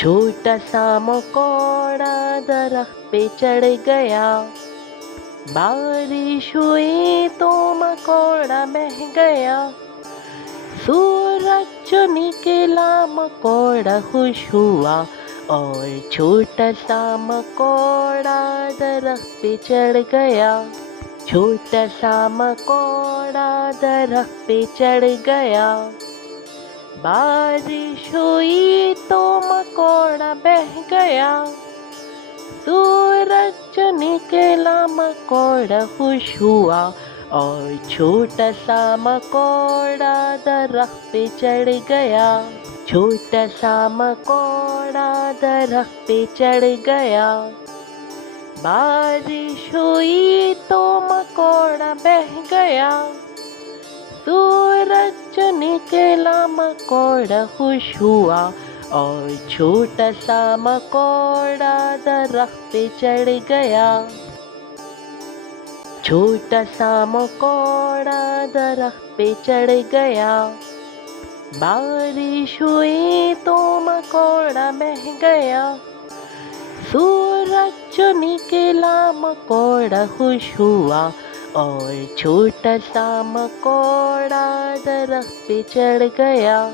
چھوٹا سا مکوڑا درخت پہ چڑھ گیا، بارش ہوئی تو مکوڑا بہہ گیا، سورج جو نکلا مکوڑا خوش ہوا، اور چھوٹا سا مکوڑا درخت پہ چڑھ گیا، چھوٹا سا مکوڑا درخت پہ چڑھ گیا، بارش ہوئی تو مکوڑا بہہ گیا، سورج نکلا مکوڑا خوش ہوا، اور چھوٹا سا مکوڑا درخت پہ چڑھ گیا، چھوٹا سا مکوڑا درخت پہ چڑھ گیا، بارش ہوئی تو مکوڑا بہہ گیا، سورج نکلا مکوڑا خوش ہوا، اور چھوٹا سا مکوڑا درخت پہ چڑھ گیا، چھوٹا سا مکوڑا درخت پہ چڑھ گیا، بارش ہوئی تو مکوڑا بہہ گیا، سورج نکلا مکوڑا خوش ہوا، اور چھوٹا سا مکوڑا درخت پہ چڑھ گیا،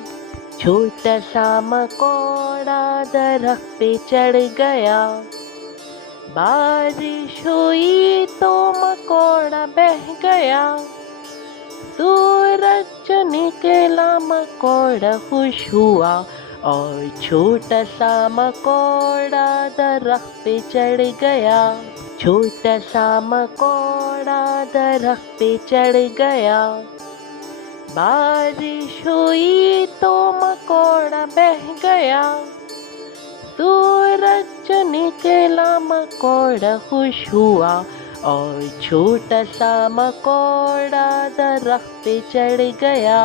چھوٹا سا مکوڑا درخت پہ چڑھ گیا، بارش ہوئی تو مکوڑا بہہ گیا، سورج نکلا مکوڑا خوش ہوا، اور چھوٹا سا مکوڑا درخت پہ چڑھ گیا، چھوٹا سا مکوڑا درخت پہ چڑھ گیا، بارش ہوئی تو مکوڑا بہہ گیا، سورج نکلا مکوڑا خوش ہوا، اور چھوٹا سا مکوڑا درخت پہ چڑھ گیا۔